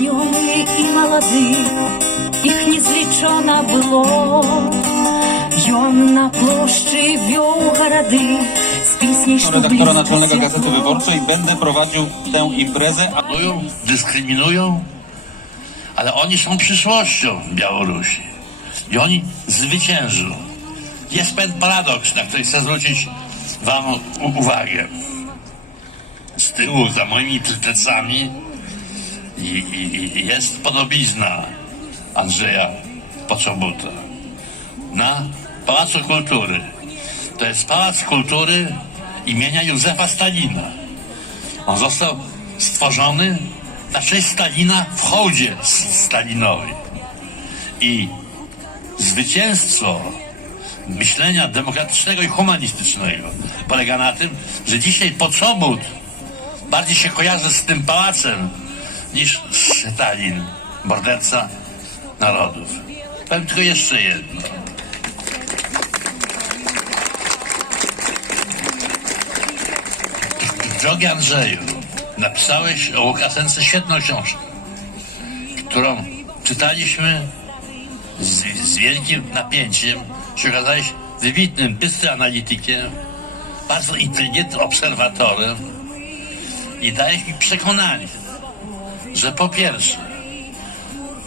ягнёны і малады, іх незлічона было. Ён na ploszczy wioł garady z pieśni redaktora naczelnego Gazety Wyborczej będę prowadził tę imprezę. Dyskryminują, ale oni są przyszłością Białorusi i oni zwyciężą. Jest pewien paradoks, na który chcę zwrócić wam uwagę. Z tyłu, za moimi plecami jest podobizna Andrzeja Poczobuta na Pałacu Kultury. To jest Pałac Kultury imienia Józefa Stalina. On został stworzony na cześć Stalina w hołdzie Stalinowi. I zwycięstwo myślenia demokratycznego i humanistycznego polega na tym, że dzisiaj Poczobut bardziej się kojarzy z tym pałacem niż Stalin, morderca narodów. Powiem tylko jeszcze jedno. Drogi Andrzeju, napisałeś o Łukaszence świetną książkę, którą czytaliśmy z wielkim napięciem. Się okazałeś wybitnym, bystrym analitykiem, bardzo inteligentnym obserwatorem i dałeś mi przekonanie, że po pierwsze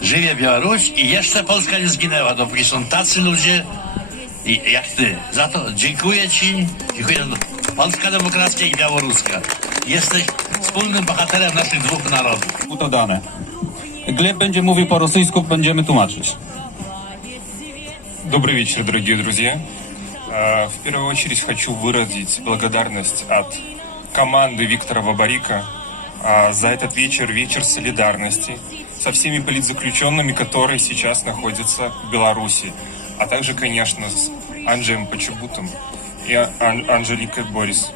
żyje Białoruś i jeszcze Polska nie zginęła, dopóki są tacy ludzie jak ty. Za to dziękuję ci, dziękuję. Polska demokracja i białoruska. Jesteś wspólnym bohaterem naszych dwóch narodów. To dane. Глеб będzie mówił po rosyjsku, będziemy tłumaczyć. Добрый вечер, дорогие друзья. В первую очередь хочу выразить благодарность от команды Виктора Бабарика за этот вечер, вечер солидарности со всеми политзаключенными, которые сейчас находятся в Беларуси, а также, конечно, с Анджеем Почобутом и Анжеликой Борис.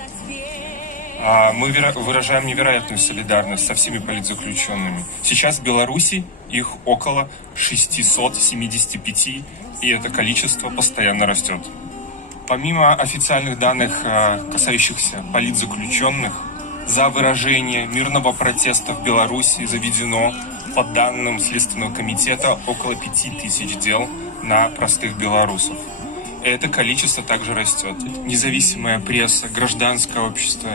Мы выражаем невероятную солидарность со всеми политзаключенными. Сейчас в Беларуси их около 675, и это количество постоянно растет. Помимо официальных данных, касающихся политзаключенных, за выражение мирного протеста в Беларуси заведено, по данным Следственного комитета, около 5000 дел на простых белорусов. Это количество также растет. Независимая пресса, гражданское общество,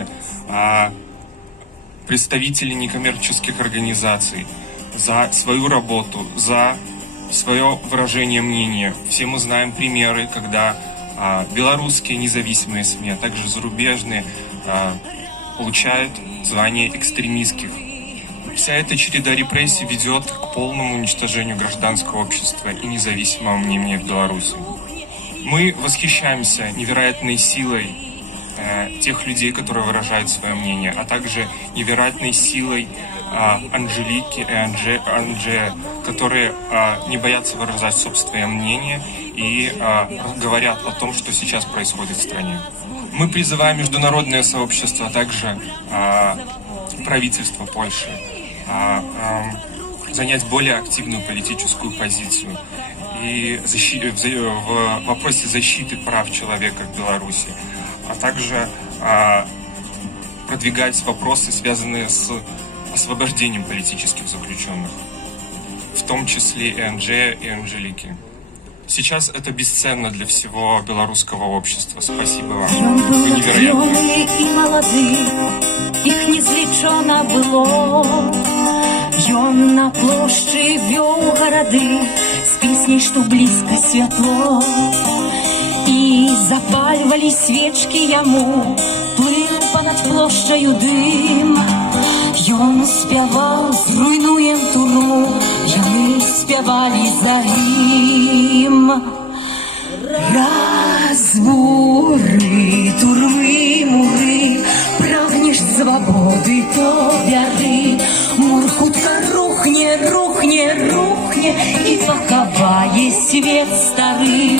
представители некоммерческих организаций за свою работу, за свое выражение мнения. Все мы знаем примеры, когда белорусские независимые СМИ, а также зарубежные, получают звание экстремистских. Вся эта череда репрессий ведет к полному уничтожению гражданского общества и независимого мнения в Беларуси. Мы восхищаемся невероятной силой тех людей, которые выражают свое мнение, а также невероятной силой Анжелики и Анджея, которые не боятся выражать собственное мнение и говорят о том, что сейчас происходит в стране. Мы призываем международное сообщество, а также правительство Польши занять более активную политическую позицию и в вопросе защиты прав человека в Беларуси, а также продвигать вопросы, связанные с освобождением политических заключенных, в том числе и Анджея, и Анжелики. Сейчас это бесценно для всего белорусского общества. Спасибо вам. Вы невероятны. Их незлічона было. Ён на плошчы вёў гарады з песняй, што блізка святло. І запальвалі свечкі яму, плыў панад плошчаю дым. Ён спяваў, зруйнуем турму, яны спявалі за ім. Разбуры, турмы, муры, прагнеш свабоды, то бяры. Мур хутка рухне, рухне, рухне і пахавае свет стары.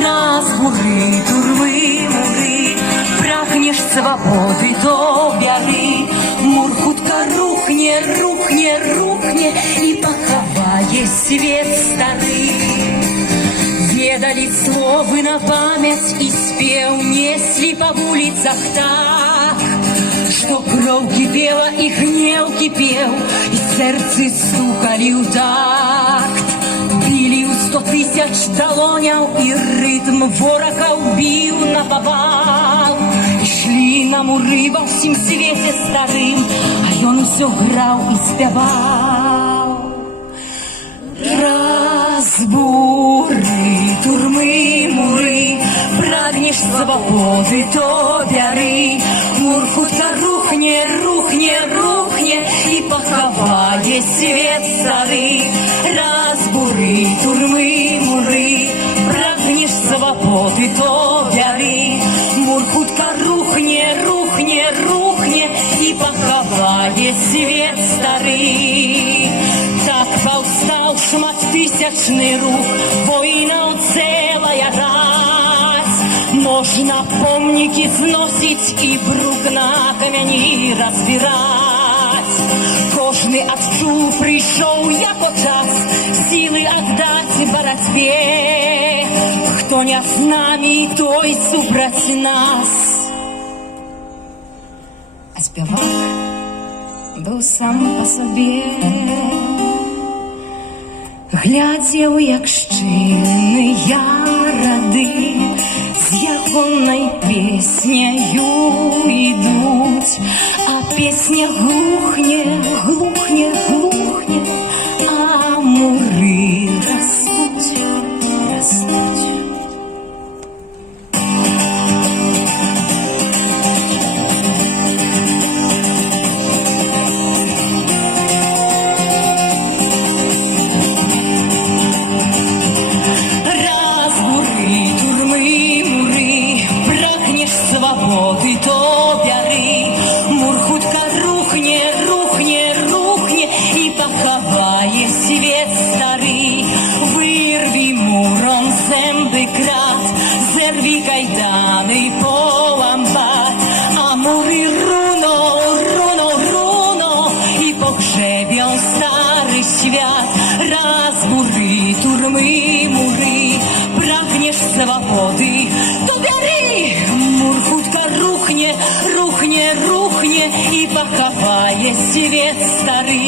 Разбуры, турмы, муры, прагнеш свабоды, то бяры. Мур хутка рухне, рухне, рухне і пахавае свет стары. Ведалі словы на памяць і спеў неслі па вуліцах так, што кроў кіпела і гнеў кіпеў, і Serцы стукали ў такт, били ў 100 000 далоняў, і рытм ворагаў біў на павал. Ішлі на муры ва ўсім свеце старым, а ён усё граў і спяваў. Разбуры, турмы, муры, прагнеш свабоды, то бяры. Мур хутка рухне, рухне, рухне, і пахавае свет стары. Разбуры, турмы, муры, прагнеш свабоды, то бяры. Мур хутка рухне, рухне, рухне, і пахавае свет стары. Так паўстаў шматтысячны рух, война цэлая раць. Можна помнікі зносіць і брук на камяні разбіраць. Кожны адчуў прыйшоў яко час сілы аддаць барацьбе. Хто не з намі, той супраць нас. А спявак быў сам па сабе. Глядзеў, як шчыльныя рады з ягонай песняю ідуць, а песня глухне, глухне, глухне, а муры растуць, растуць. Свободы, то бяры. Мур хутка рухне, рухне, рухне, і пахавае свет стары. Вырви муром зęby крат, зерви кайданы поламбат, а муры руно, руно, руно, і погребіл стары свят. Разбуры, турмы, муры, прагнеш свободы, то бяры. Мур хутка рухне, рухне, рухне, і пахавае свет стары.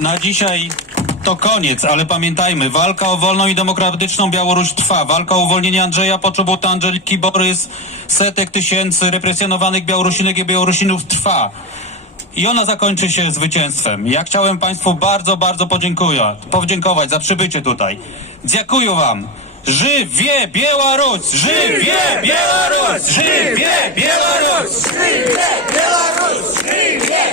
Na dzisiaj to koniec, ale pamiętajmy, walka o wolną i demokratyczną Białoruś trwa. Walka o uwolnienie Andrzeja Poczobuta, Andżeliki Borys, setek tysięcy represjonowanych Białorusinek i Białorusinów trwa. I ona zakończy się zwycięstwem. Ja chciałem Państwu bardzo, bardzo podziękować za przybycie tutaj. Dziękuję Wam. Żywie Białoruś! Żywie Białoruś! Żywie Białoruś! Żywie Białoruś! Żywie